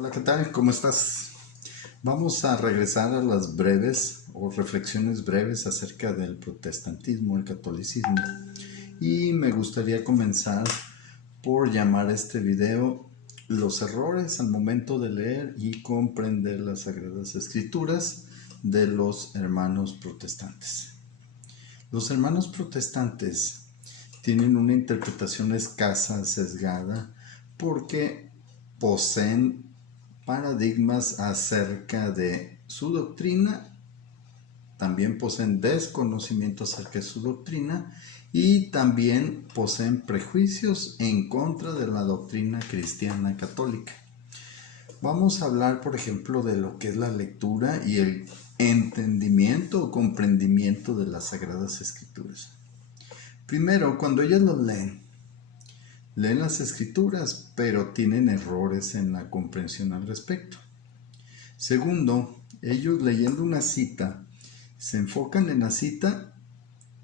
Hola, ¿qué tal? ¿Cómo estás? Vamos a regresar a las breves o reflexiones breves acerca del protestantismo, el catolicismo. Y me gustaría comenzar por llamar a este video los errores al momento de leer y comprender las Sagradas Escrituras de los hermanos protestantes. Los hermanos protestantes tienen una interpretación escasa, sesgada, porque poseen paradigmas acerca de su doctrina, también poseen desconocimiento acerca de su doctrina y también poseen prejuicios en contra de la doctrina cristiana católica. Vamos a hablar, por ejemplo, de lo que es la lectura y el entendimiento o comprendimiento de las Sagradas Escrituras. Primero, cuando ellos lo leen las escrituras, pero tienen errores en la comprensión al respecto. Segundo, ellos leyendo una cita, se enfocan en la cita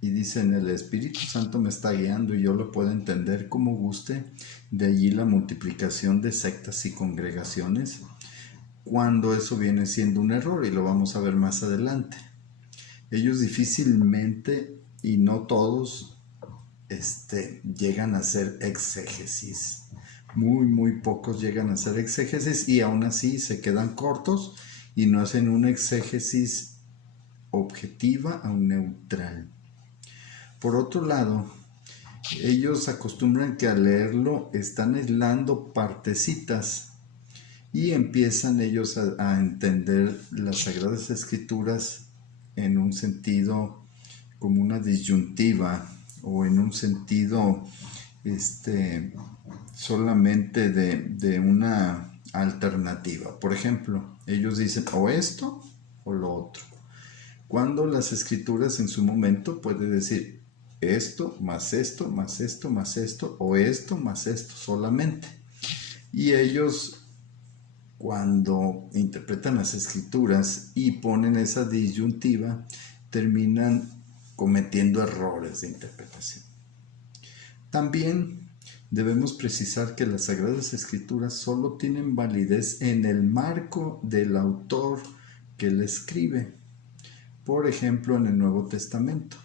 y dicen: el Espíritu Santo me está guiando y yo lo puedo entender como guste. De allí la multiplicación de sectas y congregaciones, cuando eso viene siendo un error, y lo vamos a ver más adelante. Ellos difícilmente, y no todos, llegan a hacer exégesis. Muy pocos llegan a hacer exégesis, y aún así se quedan cortos y no hacen una exégesis objetiva o neutral. Por otro lado, ellos acostumbran que al leerlo están aislando partecitas y empiezan ellos a entender las Sagradas Escrituras en un sentido como una disyuntiva, o en un sentido solamente de una alternativa. Por ejemplo, ellos dicen o esto o lo otro, cuando las escrituras en su momento puede decir esto más esto más esto más esto, o esto más esto solamente. Y ellos, cuando interpretan las escrituras y ponen esa disyuntiva, terminan cometiendo errores de interpretación. También debemos precisar que las Sagradas Escrituras solo tienen validez en el marco del autor que la escribe. Por ejemplo, en el Nuevo Testamento.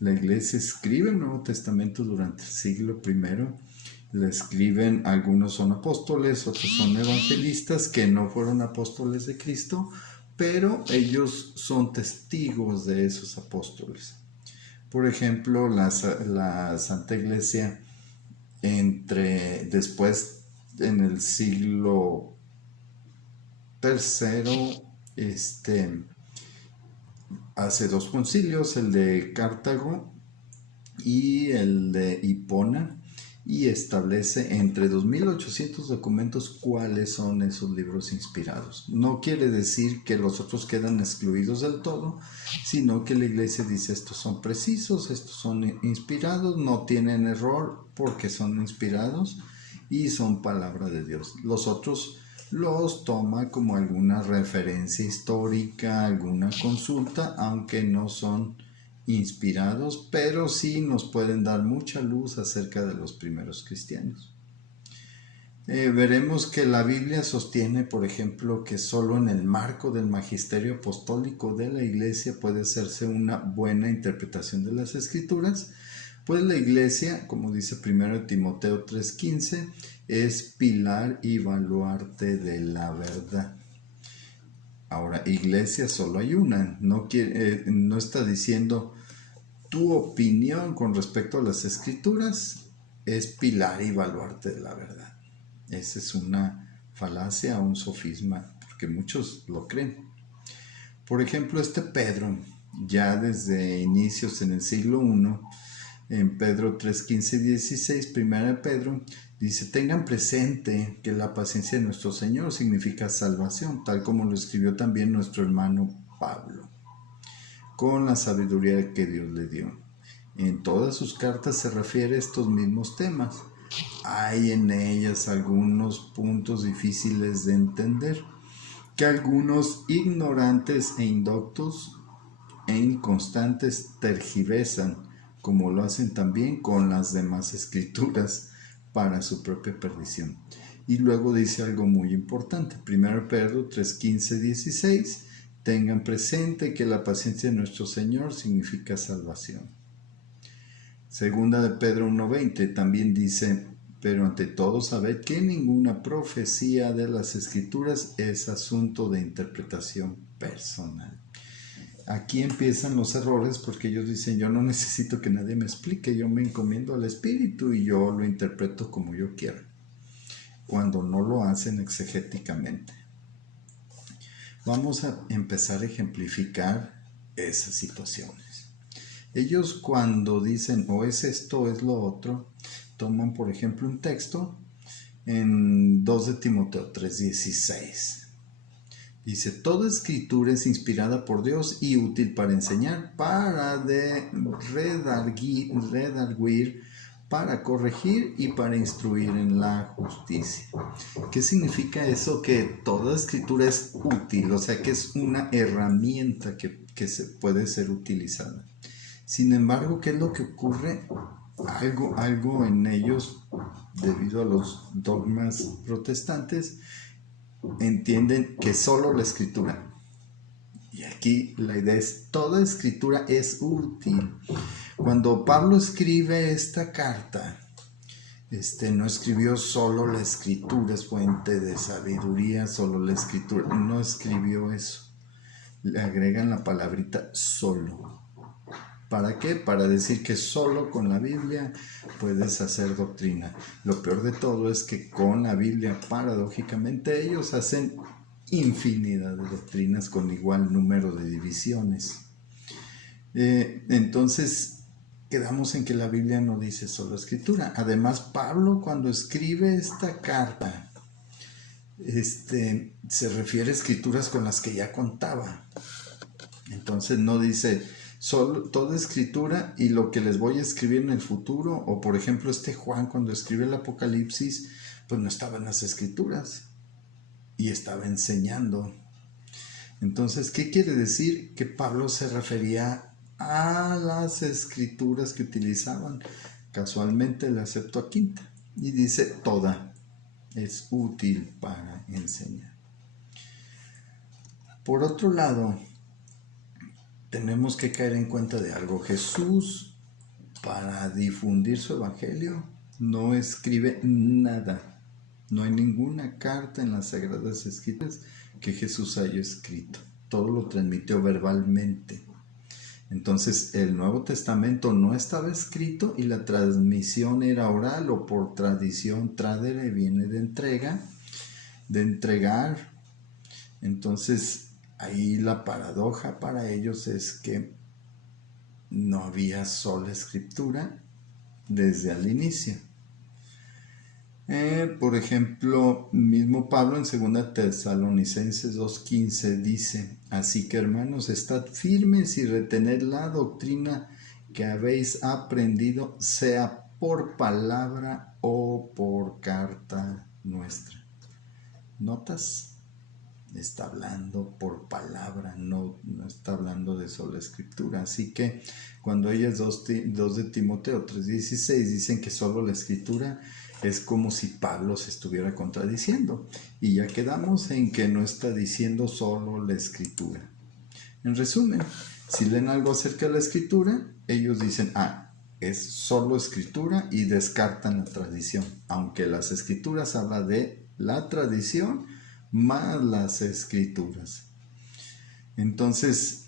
La Iglesia escribe el Nuevo Testamento durante el siglo I. La escriben, algunos son apóstoles, otros son evangelistas que no fueron apóstoles de Cristo, pero ellos son testigos de esos apóstoles. Por ejemplo, la Santa Iglesia, después en el siglo III, hace dos concilios, el de Cartago y el de Hipona, y establece entre 2800 documentos cuáles son esos libros inspirados. No quiere decir que los otros quedan excluidos del todo, sino que la Iglesia dice: estos son precisos, estos son inspirados, no tienen error porque son inspirados y son palabra de Dios. Los otros los toma como alguna referencia histórica, alguna consulta, aunque no son inspirados, pero sí nos pueden dar mucha luz acerca de los primeros cristianos. Veremos que la Biblia sostiene, por ejemplo, que solo en el marco del magisterio apostólico de la Iglesia puede hacerse una buena interpretación de las Escrituras, pues la Iglesia, como dice 1 Timoteo 3:15, es pilar y baluarte de la verdad. Ahora, iglesia solo hay una, no está diciendo tu opinión con respecto a las Escrituras es pilar y baluarte de la verdad. Esa es una falacia, un sofisma, porque muchos lo creen. Por ejemplo, Pedro, ya desde inicios en el siglo I, en Pedro 3:15 y 16, 1 Pedro, dice: tengan presente que la paciencia de nuestro Señor significa salvación, tal como lo escribió también nuestro hermano Pablo, con la sabiduría que Dios le dio. En todas sus cartas se refiere a estos mismos temas. Hay en ellas algunos puntos difíciles de entender, que algunos ignorantes e indoctos e inconstantes tergiversan, como lo hacen también con las demás escrituras, para su propia perdición. Y luego dice algo muy importante, 1 Pedro 3, 15, 16, tengan presente que la paciencia de nuestro Señor significa salvación. Segunda de Pedro 1:20 también dice, pero ante todo sabed que ninguna profecía de las Escrituras es asunto de interpretación personal. Aquí empiezan los errores porque ellos dicen, yo no necesito que nadie me explique, yo me encomiendo al Espíritu y yo lo interpreto como yo quiera, cuando no lo hacen exegéticamente. Vamos a empezar a ejemplificar esas situaciones. Ellos cuando dicen o es esto o es lo otro, toman por ejemplo un texto en 2 de Timoteo 3:16. Dice, toda escritura es inspirada por Dios y útil para enseñar, para redarguir, para corregir y para instruir en la justicia. ¿Qué significa eso? Que toda escritura es útil, o sea que es una herramienta que se puede ser utilizada. Sin embargo, ¿qué es lo que ocurre? Algo en ellos, debido a los dogmas protestantes, entienden que solo la escritura. Y aquí la idea es, toda escritura es útil. Cuando Pablo escribe esta carta, no escribió solo la escritura es fuente de sabiduría, solo la escritura, no escribió eso. Le agregan la palabrita solo. ¿Para qué? Para decir que solo con la Biblia puedes hacer doctrina. Lo peor de todo es que con la Biblia, paradójicamente, ellos hacen infinidad de doctrinas con igual número de divisiones. Entonces, quedamos en que la Biblia no dice solo escritura. Además, Pablo cuando escribe esta carta, se refiere a escrituras con las que ya contaba. Entonces no dice solo toda escritura y lo que les voy a escribir en el futuro, o por ejemplo Juan cuando escribe el Apocalipsis, pues no estaba en las escrituras y estaba enseñando. Entonces, ¿qué quiere decir? Que Pablo se refería a las escrituras que utilizaban. Casualmente la Septuaginta y dice toda es útil para enseñar. Por otro lado, tenemos que caer en cuenta de algo. Jesús, para difundir su evangelio, no escribe nada. No hay ninguna carta en las Sagradas Escrituras que Jesús haya escrito. Todo lo transmitió verbalmente. Entonces, el Nuevo Testamento no estaba escrito y la transmisión era oral o por tradición. Tradere viene de entrega, de entregar. Entonces, ahí la paradoja para ellos es que no había sola escritura desde el inicio. Por ejemplo, mismo Pablo en 2 Tesalonicenses 2:15 dice, así que hermanos, estad firmes y retened la doctrina que habéis aprendido, sea por palabra o por carta nuestra. ¿Notas? Está hablando por palabra, no está hablando de sola escritura. Así que cuando ellas 2 de Timoteo 3:16 dicen que solo la escritura, es como si Pablo se estuviera contradiciendo. Y ya quedamos en que no está diciendo solo la escritura. En resumen, si leen algo acerca de la escritura, ellos dicen, es solo escritura y descartan la tradición. Aunque las escrituras hablan de la tradición más las escrituras. Entonces,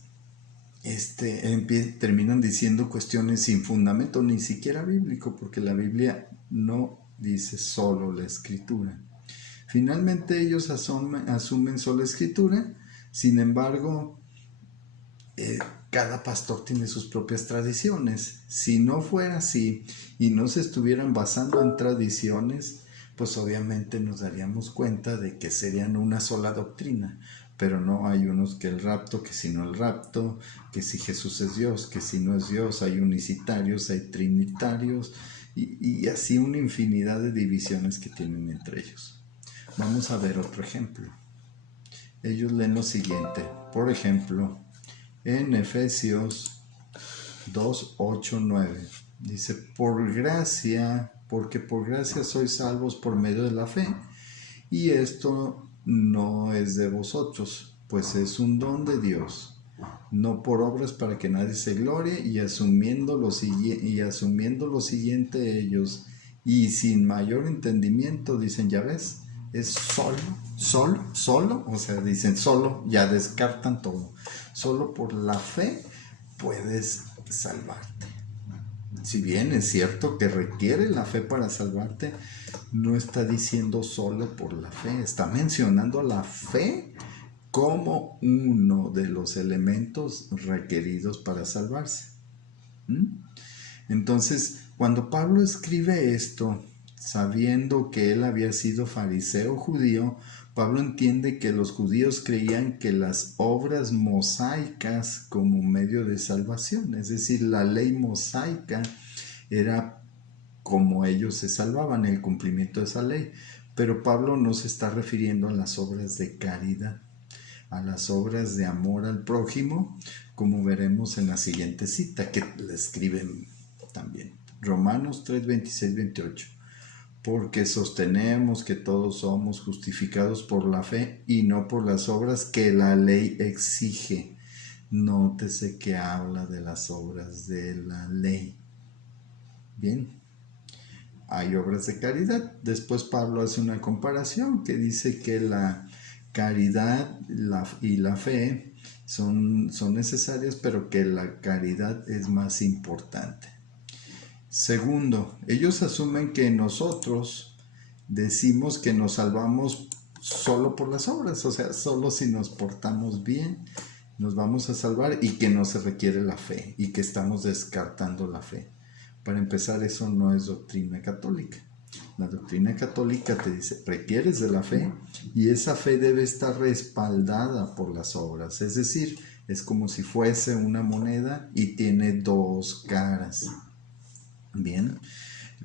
terminan diciendo cuestiones sin fundamento, ni siquiera bíblico, porque la Biblia no dice solo la escritura. Finalmente ellos asumen solo escritura, sin embargo, cada pastor tiene sus propias tradiciones. Si no fuera así y no se estuvieran basando en tradiciones, pues obviamente nos daríamos cuenta de que serían una sola doctrina, pero no, hay unos que el rapto, que si no el rapto, que si Jesús es Dios, que si no es Dios, hay unicitarios, hay trinitarios, y así una infinidad de divisiones que tienen entre ellos. Vamos a ver otro ejemplo. Ellos leen lo siguiente, por ejemplo, en Efesios 2:8-9, dice, porque por gracia sois salvos por medio de la fe, Y esto no es de vosotros, pues es un don de Dios, no por obras para que nadie se glorie, y asumiendo lo siguiente ellos, y sin mayor entendimiento, dicen, ya ves, es solo, o sea, dicen solo, ya descartan todo, solo por la fe puedes salvarte. Si bien es cierto que requiere la fe para salvarte, no está diciendo solo por la fe, está mencionando la fe como uno de los elementos requeridos para salvarse. Entonces, cuando Pablo escribe esto, sabiendo que él había sido fariseo judío, Pablo entiende que los judíos creían que las obras mosaicas como medio de salvación, es decir, la ley mosaica era como ellos se salvaban, el cumplimiento de esa ley. Pero Pablo no se está refiriendo a las obras de caridad, a las obras de amor al prójimo, como veremos en la siguiente cita que le escriben también. Romanos 3, 26, 28. Porque sostenemos que todos somos justificados por la fe y no por las obras que la ley exige. Nótese que habla de las obras de la ley. Bien, hay obras de caridad. Después Pablo hace una comparación que dice que la caridad y la fe son necesarias, pero que la caridad es más importante. Segundo, ellos asumen que nosotros decimos que nos salvamos solo por las obras, o sea, solo si nos portamos bien nos vamos a salvar, y que no se requiere la fe y que estamos descartando la fe. Para empezar, eso no es doctrina católica. La doctrina católica te dice, requieres de la fe, y esa fe debe estar respaldada por las obras. Es decir, es como si fuese una moneda y tiene dos caras. Bien,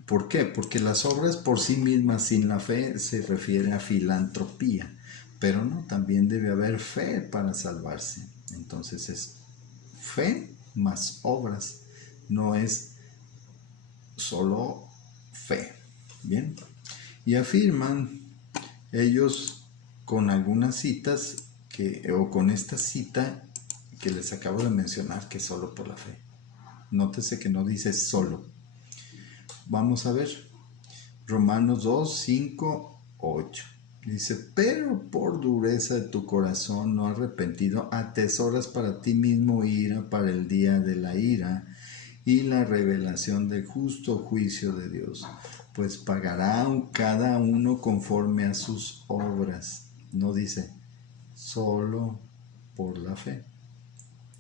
¿por qué? Porque las obras por sí mismas sin la fe se refiere a filantropía, pero no, también debe haber fe para salvarse. Entonces es fe más obras, no es solo fe. Bien, y afirman ellos con algunas citas o con esta cita que les acabo de mencionar, que es solo por la fe. Nótese que no dice solo. Vamos a ver, Romanos 2, 5, 8. Dice, pero por dureza de tu corazón no arrepentido, atesoras para ti mismo ira para el día de la ira y la revelación del justo juicio de Dios, pues pagará cada uno conforme a sus obras. No dice solo por la fe.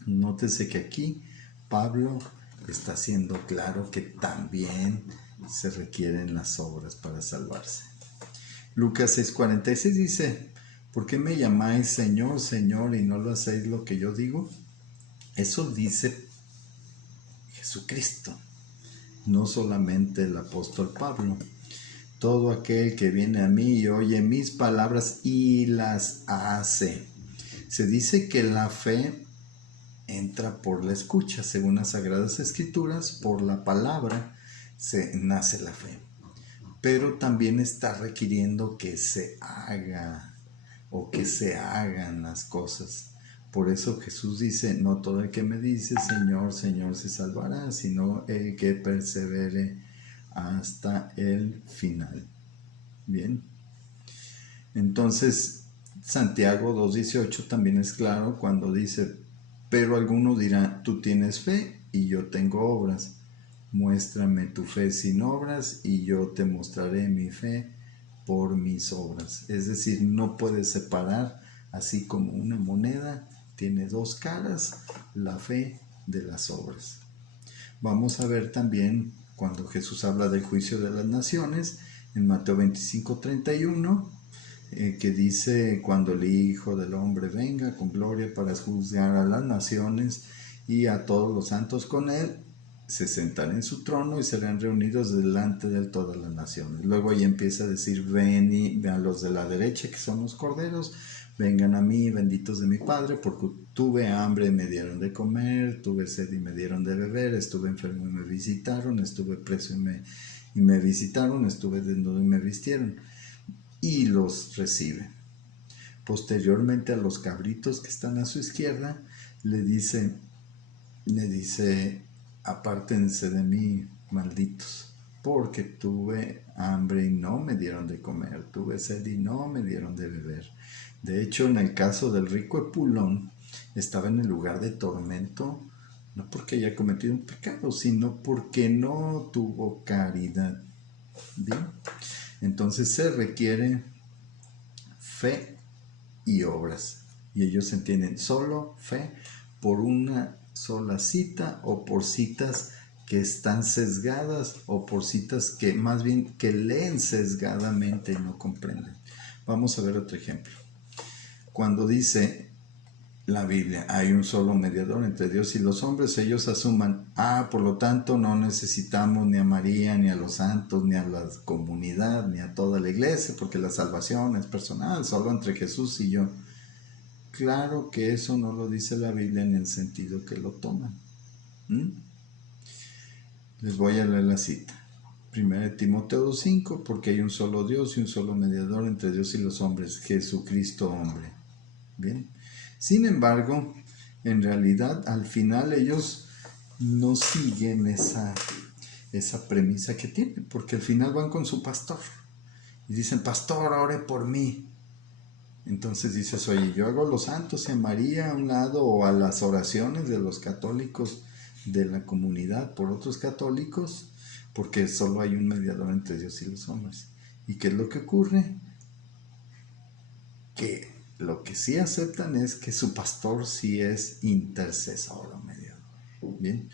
Nótese que aquí Pablo está haciendo claro que también se requieren las obras para salvarse. Lucas 6:46 dice, ¿por qué me llamáis Señor, Señor, y no lo hacéis lo que yo digo? Eso dice Jesucristo, no solamente el apóstol Pablo. Todo aquel que viene a mí y oye mis palabras y las hace. Se dice que la fe entra por la escucha, según las Sagradas Escrituras, por la palabra nace la fe. Pero también está requiriendo que se haga o que se hagan las cosas. Por eso Jesús dice, no todo el que me dice Señor, Señor se salvará, sino el que persevere hasta el final. Bien. Entonces, Santiago 2:18 también es claro cuando dice, pero alguno dirá, tú tienes fe y yo tengo obras. Muéstrame tu fe sin obras y yo te mostraré mi fe por mis obras. Es decir, no puedes separar, así como una moneda tiene dos caras, la fe de las obras. Vamos a ver también cuando Jesús habla del juicio de las naciones, en Mateo 25:31, que dice, cuando el Hijo del Hombre venga con gloria para juzgar a las naciones y a todos los santos con él, se sentarán en su trono y serán reunidos delante de él todas las naciones. Luego ahí empieza a decir, ven y a los de la derecha, que son los corderos, vengan a mí, benditos de mi Padre, porque tuve hambre y me dieron de comer, tuve sed y me dieron de beber, estuve enfermo y me visitaron, estuve preso y me visitaron, estuve desnudo y me vistieron. y los recibe. Posteriormente a los cabritos que están a su izquierda, le dice, apártense de mí, malditos, porque tuve hambre y no me dieron de comer, tuve sed y no me dieron de beber. De hecho, en el caso del rico Epulón, estaba en el lugar de tormento, no porque haya cometido un pecado, sino porque no tuvo caridad. Bien, entonces se requiere fe y obras. Y ellos entienden solo fe por una sola cita o por citas que están sesgadas o por citas que más bien que leen sesgadamente y no comprenden. Vamos a ver otro ejemplo. Cuando dice la Biblia, hay un solo mediador entre Dios y los hombres, ellos asuman, por lo tanto no necesitamos ni a María, ni a los santos, ni a la comunidad, ni a toda la iglesia, porque la salvación es personal, solo entre Jesús y yo. Claro que eso no lo dice la Biblia en el sentido que lo toman. Les voy a leer la cita. 1 Timoteo 2:5, porque hay un solo Dios y un solo mediador entre Dios y los hombres, Jesucristo hombre. Bien. Sin embargo, en realidad, al final ellos no siguen esa premisa que tienen, porque al final van con su pastor y dicen, pastor, ore por mí. Entonces dices, oye, yo hago los santos y a María a un lado o a las oraciones de los católicos de la comunidad por otros católicos, porque solo hay un mediador entre Dios y los hombres. ¿Y qué es lo que ocurre? Que lo que sí aceptan es que su pastor sí es intercesor o mediador. Bien.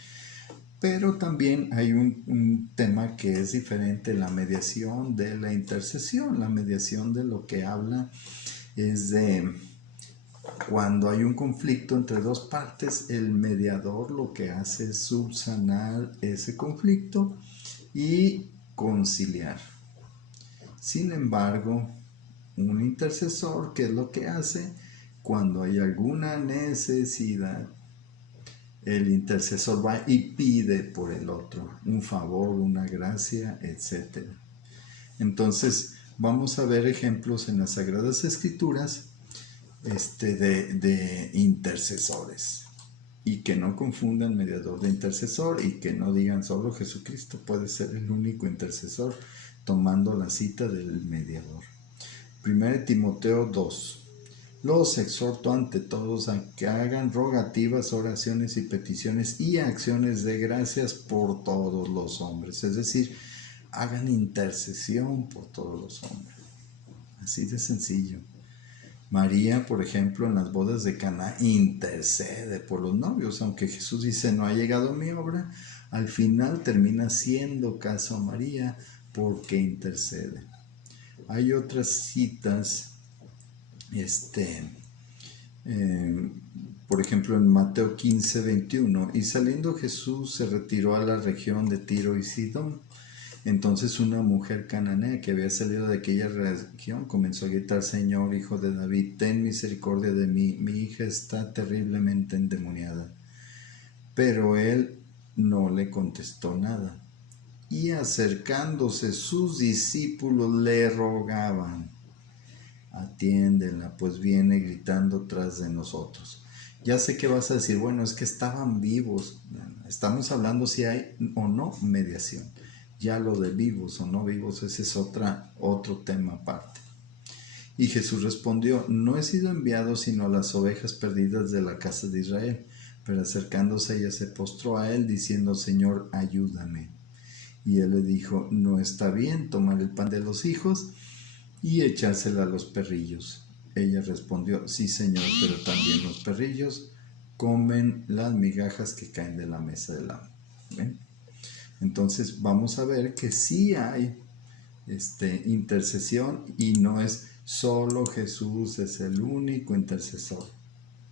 Pero también hay un tema que es diferente, la mediación de la intercesión. La mediación de lo que habla es de cuando hay un conflicto entre dos partes, el mediador lo que hace es subsanar ese conflicto y conciliar. Sin embargo, un intercesor, ¿qué es lo que hace? Cuando hay alguna necesidad, el intercesor va y pide por el otro un favor, una gracia, etc. Entonces, vamos a ver ejemplos en las Sagradas Escrituras de intercesores. Y que no confundan mediador de intercesor y que no digan solo Jesucristo puede ser el único intercesor, tomando la cita del mediador. 1 Timoteo 2. Los exhorto ante todos a que hagan rogativas, oraciones y peticiones y acciones de gracias por todos los hombres. Es decir, hagan intercesión por todos los hombres. Así de sencillo. María, por ejemplo, en las bodas de Caná intercede por los novios, aunque Jesús dice no ha llegado mi hora, al final termina haciendo caso a María porque intercede. Hay otras citas, por ejemplo en Mateo 15:21, y saliendo Jesús se retiró a la región de Tiro y Sidón. Entonces una mujer cananea que había salido de aquella región comenzó a gritar, Señor, hijo de David, ten misericordia de mí, mi hija está terriblemente endemoniada. Pero él no le contestó nada. Y acercándose sus discípulos le rogaban, atiéndela, pues viene gritando tras de nosotros. Ya sé que vas a decir, bueno, es que estaban vivos. Estamos hablando si hay o no mediación. Ya lo de vivos o no vivos, ese es otro tema aparte. Y Jesús respondió, no he sido enviado sino a las ovejas perdidas de la casa de Israel. Pero acercándose ella se postró a él diciendo, Señor, ayúdame. Y él le dijo, no está bien tomar el pan de los hijos y echársela a los perrillos. Ella respondió, sí, Señor, pero también los perrillos comen las migajas que caen de la mesa del amo. ¿Ven? Entonces vamos a ver que sí hay intercesión y no es solo Jesús, es el único intercesor.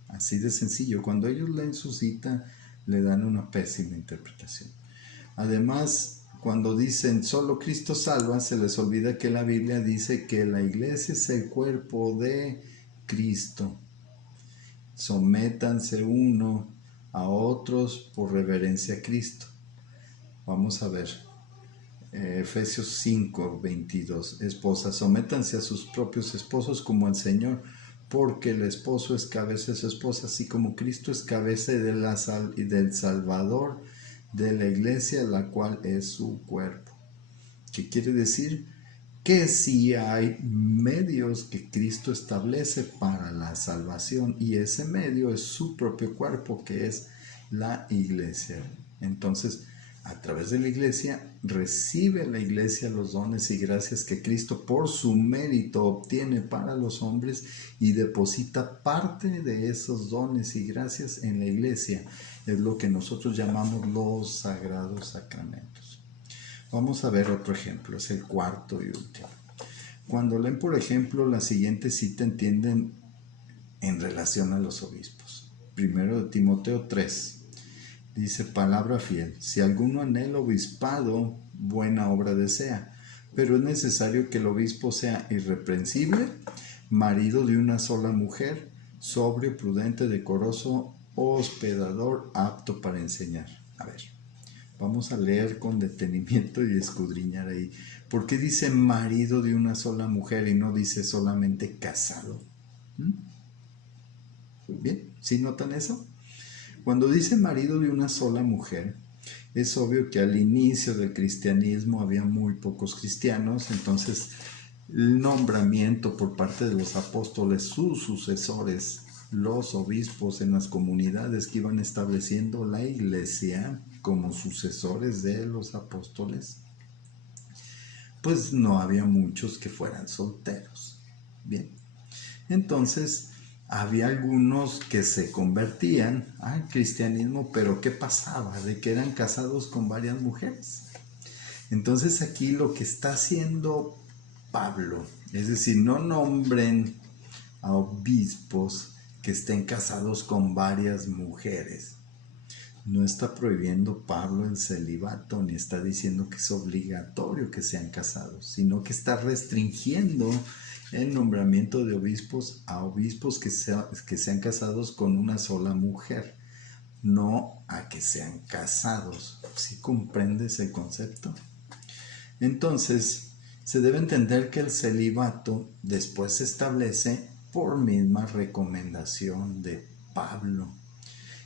Así de sencillo. Cuando ellos leen su cita, le dan una pésima interpretación. Además, cuando dicen solo Cristo salva, se les olvida que la Biblia dice que la iglesia es el cuerpo de Cristo. Sométanse uno a otros por reverencia a Cristo. Vamos a ver. Efesios 5:22. Esposas, sométanse a sus propios esposos como el Señor, porque el esposo es cabeza de su esposa, así como Cristo es cabeza del Salvador de la iglesia, la cual es su cuerpo. ¿Qué quiere decir? Que sí hay medios que Cristo establece para la salvación, y ese medio es su propio cuerpo, que es la iglesia. Entonces, a través de la iglesia, recibe la iglesia los dones y gracias que Cristo por su mérito obtiene para los hombres y deposita parte de esos dones y gracias en la iglesia. Es lo que nosotros llamamos los sagrados sacramentos. Vamos a ver otro ejemplo, es el cuarto y último. Cuando leen, por ejemplo, la siguiente cita, entienden en relación a los obispos. Primero de Timoteo 3. Dice, palabra fiel, si alguno anhela obispado, buena obra desea, pero es necesario que el obispo sea irreprensible, marido de una sola mujer, sobrio, prudente, decoroso, hospedador, apto para enseñar. A ver, vamos a leer con detenimiento y escudriñar ahí. ¿Por qué dice marido de una sola mujer y no dice solamente casado? ¿Bien? ¿Sí notan eso? Cuando dice marido de una sola mujer, es obvio que al inicio del cristianismo había muy pocos cristianos, entonces el nombramiento por parte de los apóstoles, sus sucesores, los obispos en las comunidades que iban estableciendo la iglesia como sucesores de los apóstoles, pues no había muchos que fueran solteros. Bien, entonces había algunos que se convertían al cristianismo, pero ¿qué pasaba? De que eran casados con varias mujeres. Entonces aquí lo que está haciendo Pablo, es decir, no nombren a obispos que estén casados con varias mujeres. No está prohibiendo Pablo el celibato, ni está diciendo que es obligatorio que sean casados, sino que está restringiendo el nombramiento de obispos a obispos que sean casados con una sola mujer, no a que sean casados. ¿Sí comprendes el concepto? Entonces, se debe entender que el celibato después se establece por misma recomendación de Pablo.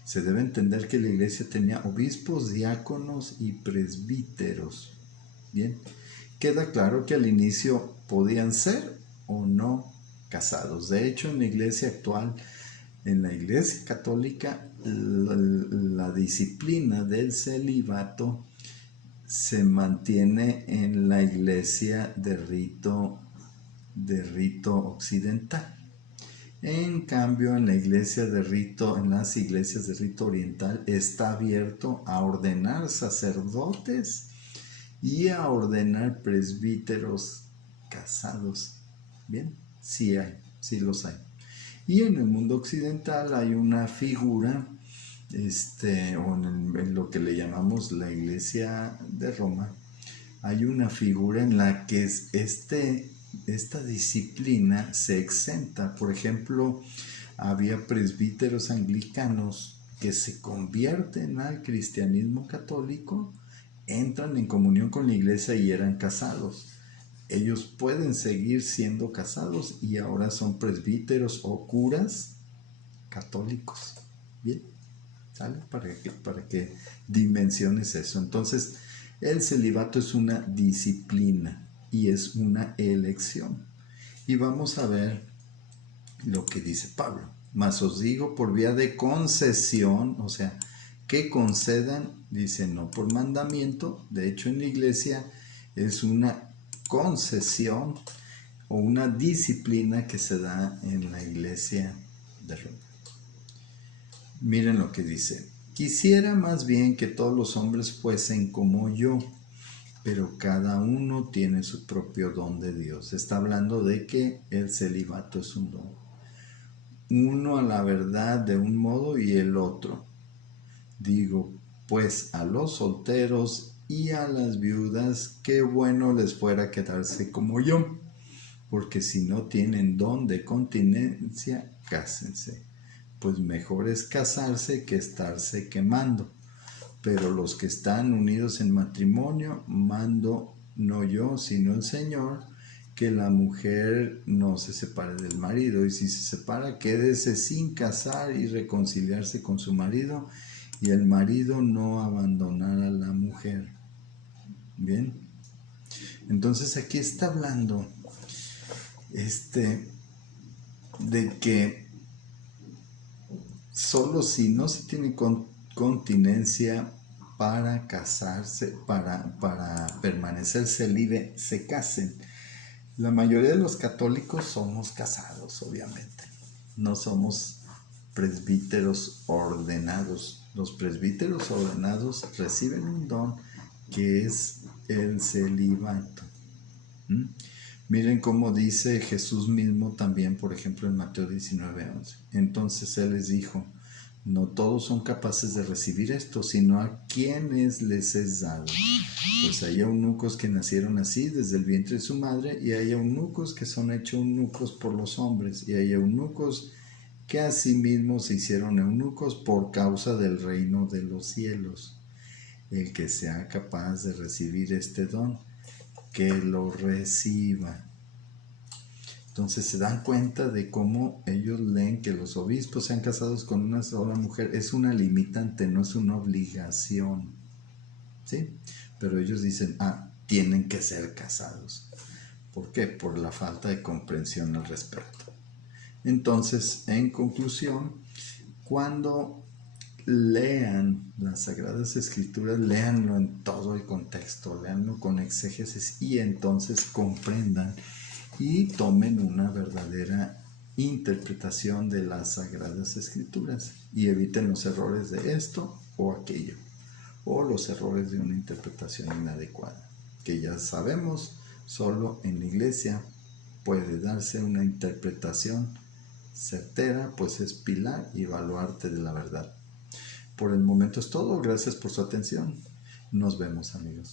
Se debe entender que la iglesia tenía obispos, diáconos y presbíteros. Bien, queda claro que al inicio podían ser o no casados. De hecho, en la iglesia actual, en la iglesia católica, la disciplina del celibato se mantiene en la iglesia de rito occidental. En cambio, en las iglesias de rito oriental está abierto a ordenar sacerdotes y a ordenar presbíteros casados. Bien, sí los hay. Y en el mundo occidental hay una figura, o en lo que le llamamos la Iglesia de Roma, hay una figura en la que esta disciplina se exenta. Por ejemplo, había presbíteros anglicanos que se convierten al cristianismo católico, entran en comunión con la iglesia y eran casados. Ellos pueden seguir siendo casados y ahora son presbíteros o curas católicos. Bien, ¿sale? Para que dimensiones eso. Entonces, el celibato es una disciplina y es una elección. Y vamos a ver lo que dice Pablo. Mas os digo por vía de concesión, o sea, que concedan, dice, no por mandamiento. De hecho, en la iglesia es una concesión o una disciplina que se da en la iglesia de Roma. Miren lo que dice. Quisiera más bien que todos los hombres fuesen como yo, pero cada uno tiene su propio don de Dios. Está hablando de que el celibato es un don. Uno a la verdad de un modo y el otro. Digo, pues a los solteros y a las viudas, qué bueno les fuera quedarse como yo, porque si no tienen don de continencia, cásense, pues mejor es casarse que estarse quemando. Pero los que están unidos en matrimonio, mando no yo, sino el Señor, que la mujer no se separe del marido, y si se separa, quédese sin casar y reconciliarse con su marido, y el marido no abandonar a la mujer. Bien, entonces aquí está hablando de que solo si no se tiene continencia para casarse, para permanecer célibe, se casen. La mayoría de los católicos somos casados, obviamente. No somos presbíteros ordenados. Los presbíteros ordenados reciben un don que es el celibato. Miren cómo dice Jesús mismo también, por ejemplo, en Mateo 19:11. Entonces Él les dijo, no todos son capaces de recibir esto, sino a quienes les es dado. Pues hay eunucos que nacieron así desde el vientre de su madre, y hay eunucos que son hechos eunucos por los hombres, y hay eunucos que asimismo se hicieron eunucos por causa del reino de los cielos. El que sea capaz de recibir este don, que lo reciba. Entonces se dan cuenta de cómo ellos leen que los obispos sean casados con una sola mujer. Es una limitante, no es una obligación. ¿Sí? Pero ellos dicen, tienen que ser casados. ¿Por qué? Por la falta de comprensión al respecto. Entonces, en conclusión, cuando lean las Sagradas Escrituras, léanlo en todo el contexto, léanlo con exégesis y entonces comprendan y tomen una verdadera interpretación de las Sagradas Escrituras y eviten los errores de esto o aquello, o los errores de una interpretación inadecuada, que ya sabemos, solo en la Iglesia puede darse una interpretación certera, pues es pilar y baluarte de la verdad. Por el momento es todo. Gracias por su atención. Nos vemos, amigos.